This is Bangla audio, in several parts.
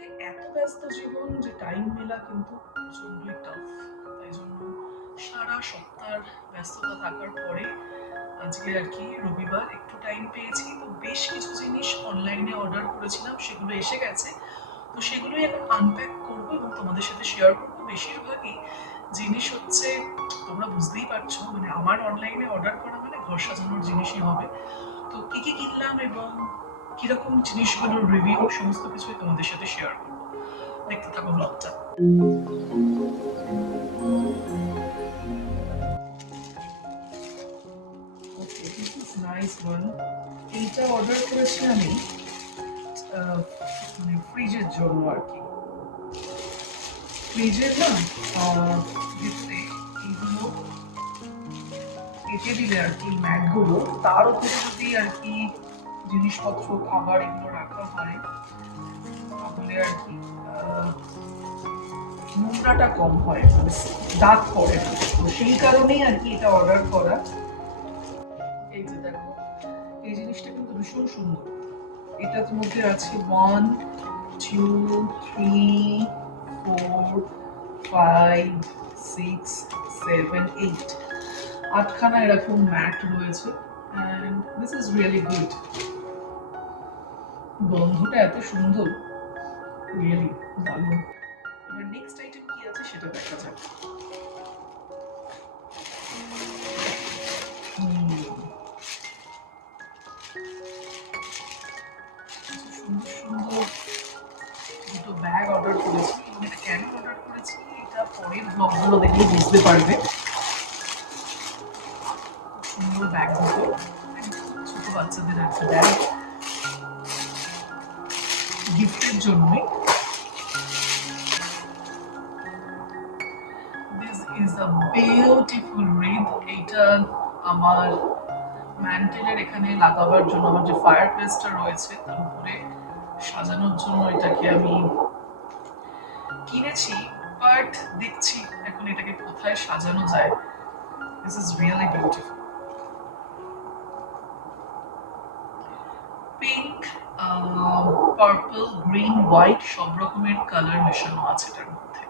মধ্যে এত ব্যস্ত জীবন যে টাইম মেলা কিন্তু প্রচন্ডই টাফ। তাই জন্য সারা সপ্তাহ ব্যস্ততা থাকার পরে আজকে আর কি রবিবার একটু টাইম পেয়েছি, তো বেশ কিছু জিনিস অনলাইনে অর্ডার করেছিলাম, সেগুলো এসে গেছে। তো সেগুলোই এখন আনপ্যাক করবো এবং তোমাদের সাথে শেয়ার করবো। বেশিরভাগই জিনিস হচ্ছে, তোমরা বুঝতেই পারছো, মানে আমার অনলাইনে অর্ডার করা মানে ঘর সাজানোর জিনিসই হবে। তো কি কি কিনলাম এবং কিরকম জিনিসগুলোর রিভিউ সমস্ত কিছুই তোমাদের সাথে শেয়ার করবো। দেখতে থাকো ব্লগটা। ওকে, দিস ইজ নাইস ওয়ান। এইটা অর্ডার করেছি আমি মানে ফ্রিজের জন্য আর কি। ফ্রিজের না ভিতরে এইগুলো কেটে দিলে আর কি ম্যাটগুলো, তার উপরে যদি আর কি জিনিসপত্র খাবার এগুলো রাখা হয় তাহলে আর কি নোংরাটা কম হয়, মানে দাগ পড়ে না। তো সেই কারণেই আর কি এটা অর্ডার করা। এই যে দেখো, এই জিনিসটা কিন্তু ভীষণ সুন্দর। এটার মধ্যে আছে 1 2 3 4 5 6 7 8 আটখানা এরকম ম্যাট রয়েছে। And this is really good. গন্ধটা এত সুন্দর, রিয়েলি দারুণ। এবার নেক্সট আইটেম কি আছে সেটা দেখা যাক। সুন্দর সুন্দর দুটো ব্যাগ অর্ডার করেছি এবং এটা কেন অর্ডার করেছি এটা পরের ব্লগগুলো দেখলে বুঝতে পারবে। সুন্দর ব্যাগ দুটো, ছোট বাচ্চাদের একটা ব্যাগ, গিফটের জন্যই। This is a beautiful read. এইটা আমার ম্যান্টেলের এখানে লাগাবার জন্য, আমার যে ফায়ার প্লেসটা রয়েছে তার উপরে সাজানোর জন্য এটাকে আমি কিনেছি। বাট দেখছি এখন এটাকে কোথায় সাজানো যায়। This is really beautiful. Pink, purple, green, white সব রকমের কালার মেশানো আছে এটার মধ্যে।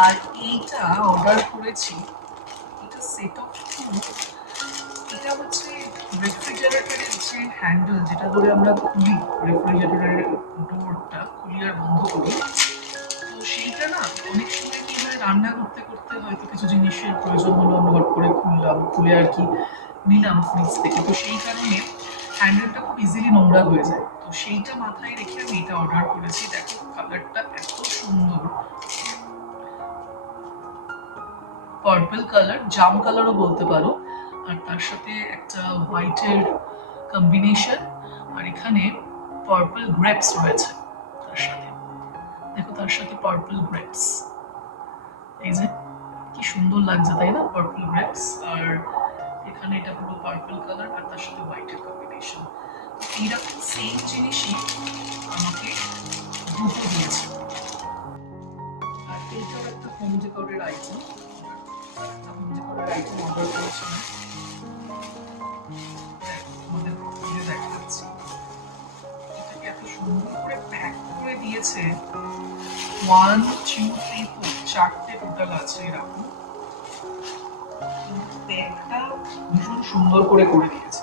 আর এইটা অর্ডার করেছি, এটা সেট অফ টু। এটা হচ্ছে রেফ্রিজারেটরের যে হ্যান্ডেল, যেটা ধরে আমরা খুলি, রেফ্রিজারেটরের ডোরটা খুলি আর বন্ধ করি। তো সেইটা না অনেক সময় কি হয়, রান্না করতে করতে হয়তো কিছু জিনিসের প্রয়োজন হলো, আমরা হট করে খুললাম, খুলে আর কি নিলাম ফ্রিজ থেকে। তো সেই কারণে হ্যান্ডেলটা খুব ইজিলি নোংরা হয়ে যায়। তো সেইটা মাথায় রেখে আমি এটা অর্ডার করেছি। দেখো কালারটা এত সুন্দর, পার্পল কালার, জাম কালারও বলতে পারো। আর তার সাথে একটা হোয়াইটের কম্বিনেশন। আর এখানে পার্পল গ্রেপস রয়েছে তার সাথে। দেখো তার সাথে পার্পল গ্রেপস, এই যে কি সুন্দর লাগছে তাই না, পার্পল গ্রেপস। আর এখানে এটা পুরো পার্পল কালার আর তার সাথে হোয়াইটের কম্বিনেশন। এইরকম সেম জিনিসই আমাকে দুটো দিয়েছে। আর এইটাও একটা হোম ডেকোরের আইটেম, একটা হোম ডেকোরের আইটেম অর্ডার করেছিলাম। তোমাদের খুলে দেখাচ্ছি এটাকে এত সুন্দর করে প্যাক করে দিয়েছে। 1 2 3 4 চারটে টোটাল আছে এরকম। প্যাকটা ভীষণ সুন্দর করে করে দিয়েছে।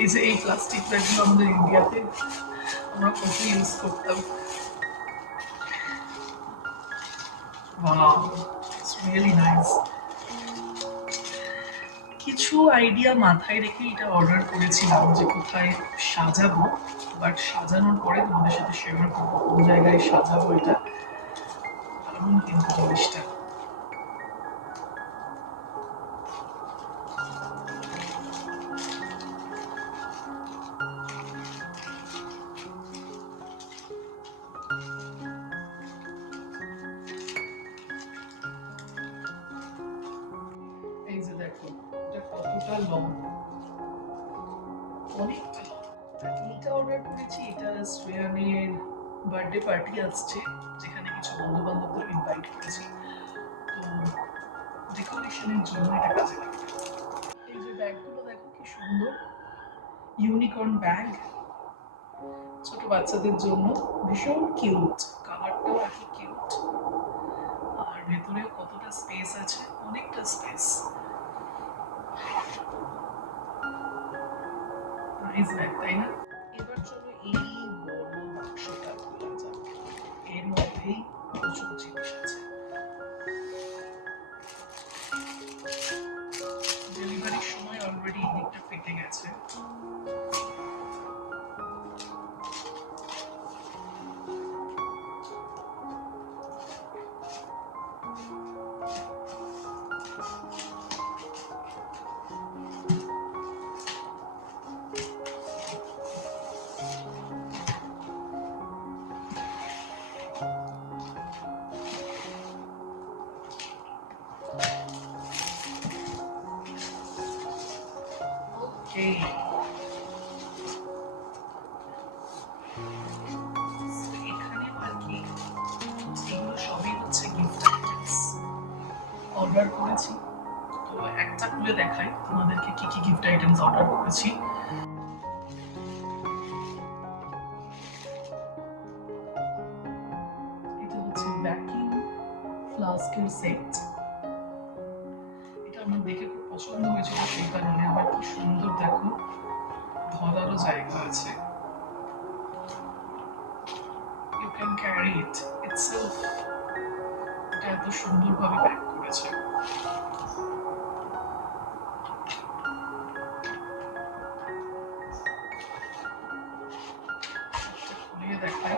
এই যে এই প্লাস্টিক ব্যাগগুলো আমাদের ইন্ডিয়াতে আমরা কত ইউজ করতাম। Wow, it's really nice. কিছু আইডিয়া মাথায় রেখে এটা অর্ডার করেছিলাম যে কোথায় সাজাবো, বাট সাজানোর পরে তোমাদের সাথে শেয়ার করবো কোন জায়গায় সাজাবো। এটা দারুণ কিন্তু জিনিসটা। এই যে দেখো এটা কতটা লং, অনেকটা। আর এইটা অর্ডার করেছি, এটা শ্রেয়ানের বার্থডে পার্টি আসছে, যেখানে কিছু বন্ধু বান্ধবদের ইনভাইট করেছি। ডেকোরেশনের জন্য এটা কাজে লাগবে। এই যে ব্যাগগুলো দেখো কি সুন্দর, ইউনিকর্ন ব্যাগ, ছোট বাচ্চাদের জন্য, ভীষণ কিউট, কালারটাও এত কিউট। আর ভেতরেও কতটা স্পেস আছে, অনেকটা স্পেস। নাইস ব্যাগ, তাই না? এবার চলো এই বড় বাক্সটা খোলা যাক। এর মধ্যেই প্রচুর জিনিস আছে। ডেলিভারির সময় অলরেডি দিকটা ফেটে গেছে। ওকে, এখানেও আর কি এগুলো সবই হচ্ছে গিফট আইটেমস। অর্ডার করেছি, তো একটা খুলে দেখাই তোমাদেরকে কি কি গিফট আইটেমস অর্ডার করেছি। এটা হচ্ছে ভ্যাকিউম ফ্লাস্কের সেট। এটা আমার দেখে খুব পছন্দ হয়েছিল, সেই কারণে। আবার কি সুন্দর দেখো, ধরারও জায়গা আছে। You can carry it itself. এটা এত সুন্দরভাবে প্যাক করেছে। খুলিয়ে দেখাই।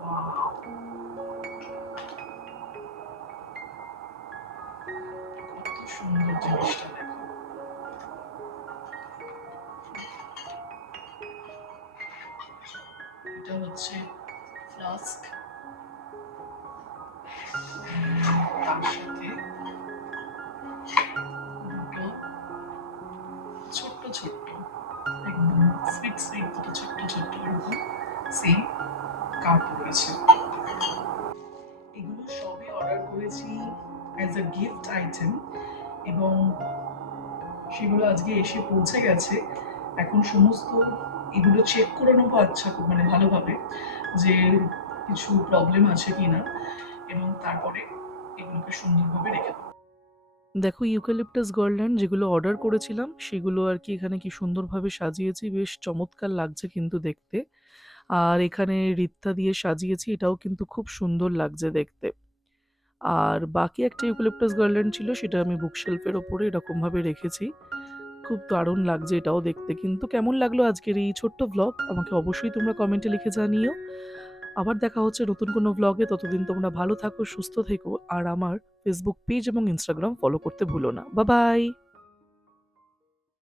ওয়াও, কত সুন্দর জিনিসটা দেখো। এটা হচ্ছে ফ্লাস্ক, তার সাথে দুটো ছোট্ট ছোট্ট, একদম সুইট সুইট দুটো ছোট্ট ছোট্ট এরকম সেম কাপ রয়েছে। এগুলো সবই অর্ডার করেছি অ্যাজ আ গিফট আইটেম, এবং সেগুলো আজকে এসে পৌঁছে গেছে। এখন সমস্ত এগুলো চেক করে নেবো, আচ্ছা মানে ভালোভাবে, যে কিছু প্রবলেম আছে কিনা, এবং তারপরে এগুলোকে সুন্দরভাবে রেখে দেবো। দেখো ইউক্যালিপটাস গার্ল্যান্ড যেগুলো অর্ডার করেছিলাম সেগুলো আর কি এখানে কি সুন্দরভাবে সাজিয়েছি, বেশ চমৎকার লাগছে কিন্তু দেখতে। আর এখানে রিত্তা দিয়ে সাজিয়েছি, এটাও কিন্তু খুব সুন্দর লাগছে দেখতে। আর বাকি একটা ইউক্যালিপটাস গার্ল্যান্ড ছিল, সেটা আমি বুকশেলফের ওপরে এরকমভাবে রেখেছি। খুব দারুণ লাগছে এটাও দেখতে। কিন্তু কেমন লাগলো আজকের এই ছোট্ট ভ্লগ, আমাকে অবশ্যই তোমরা কমেন্টে লিখে জানিও। আবার দেখা হচ্ছে নতুন কোনো ভ্লগে। ততদিন তোমরা ভালো থাকো, সুস্থ থেকো, আর আমার ফেসবুক পেজ এবং ইনস্টাগ্রাম ফলো করতে ভুলো না। Bye bye.